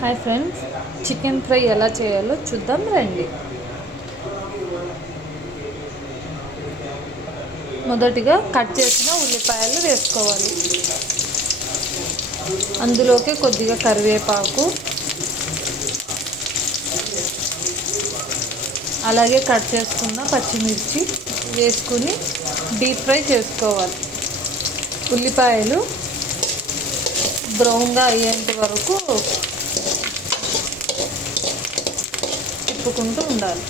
Hi friends, chicken fry ఎలా చేయాలో చూద్దాం రండి. మొదటిగా కట్ చేసిన ఉల్లిపాయలు వేసుకోవాలి. అందులోకి కొద్దిగా కరివేపాకు, అలాగే కట్ చేసుకున్న పచ్చిమిర్చి వేసుకుని డీప్ ఫ్రై చేసుకోవాలి. ఉల్లిపాయలు బ్రౌన్గా అయ్యేంత వరకు తిప్పుకుంటూ ఉండాలి.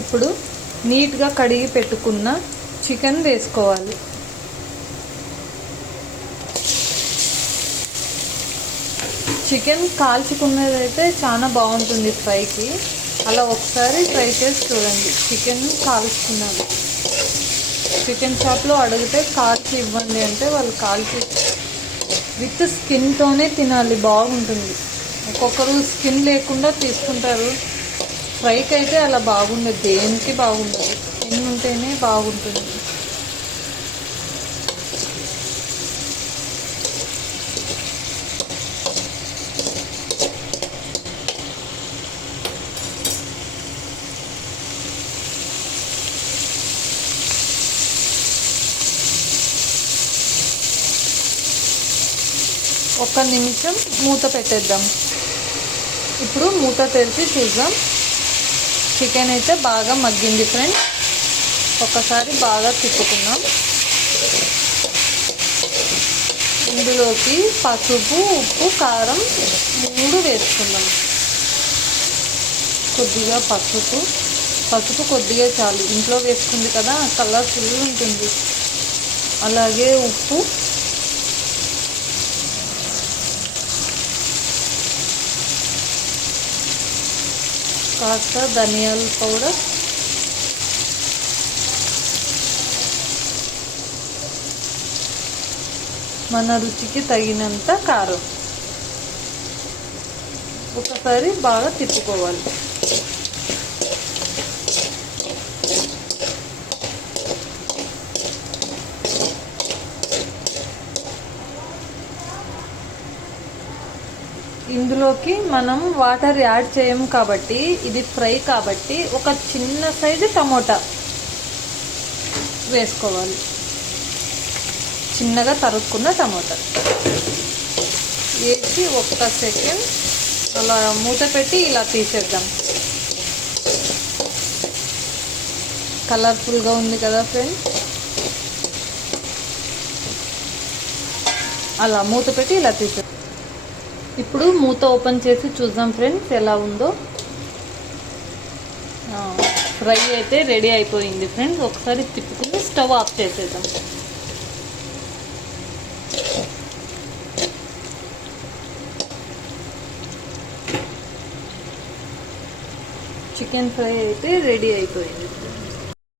ఇప్పుడు నీట్గా కడిగి పెట్టుకున్న చికెన్ వేసుకోవాలి. చికెన్ కాల్చుకున్నదైతే చాలా బాగుంటుంది ఫ్రైకి. అలా ఒకసారి ట్రై చేసి చూడండి. చికెన్ కాల్చుకున్నది చికెన్ షాప్లో అడిగితే కాల్చి ఇవ్వండి అంటే వాళ్ళు కాల్చి విత్ స్కిన్తోనే తినాలి, బాగుంటుంది. ఒక్కొక్కరు స్కిన్ లేకుండా తీసుకుంటారు. ఫ్రైకి అయితే అలా బాగుండదు, దేనికి బాగుండదు. స్కిన్ ఉంటేనే బాగుంటుంది. ఒక్క నిమిషం మూత పెట్టేద్దాం. ఇప్పుడు మూత తెరిచి చూద్దాం. చికెన్ అయితే బాగా మగ్గింది ఫ్రెండ్స్. ఒకసారి బాగా తిప్పుకున్నాం. ఇందులోకి పసుపు, ఉప్పు, కారం 3 వేసుకుందాం. కొద్దిగా పసుపు కొద్దిగా చాలు, ఇంట్లో వేసుకుంది కదా, కలర్ఫుల్ ఉంటుంది. అలాగే ఉప్పు, కాస్త ధనియాల పౌడర్, మన రుచికి తగినంత కారం. ఒకసారి బాగా తిప్పుకోవాలి. ఇందులోకి మనం వాటర్ యాడ్ చేయము కాబట్టి, ఇది ఫ్రై కాబట్టి ఒక చిన్న సైజు టమోటా వేసుకోవాలి. చిన్నగా తరుక్కున్న టమోటా వేసి 1 సెకండ్ అలా మూత పెట్టి ఇలా తీసేద్దాం. కలర్ఫుల్గా ఉంది కదా ఫ్రెండ్స్. అలా మూత పెట్టి ఇలా తీసేద్దాం. ఇప్పుడు మూత ఓపెన్ చేసి చూద్దాం ఫ్రెండ్స్ ఎలా ఉందో. ఫ్రై అయితే రెడీ అయిపోయింది ఫ్రెండ్స్. ఒకసారి తిప్పుకుని స్టవ్ ఆఫ్ చేసేద్దాం. చికెన్ ఫ్రై అయితే రెడీ అయిపోయింది.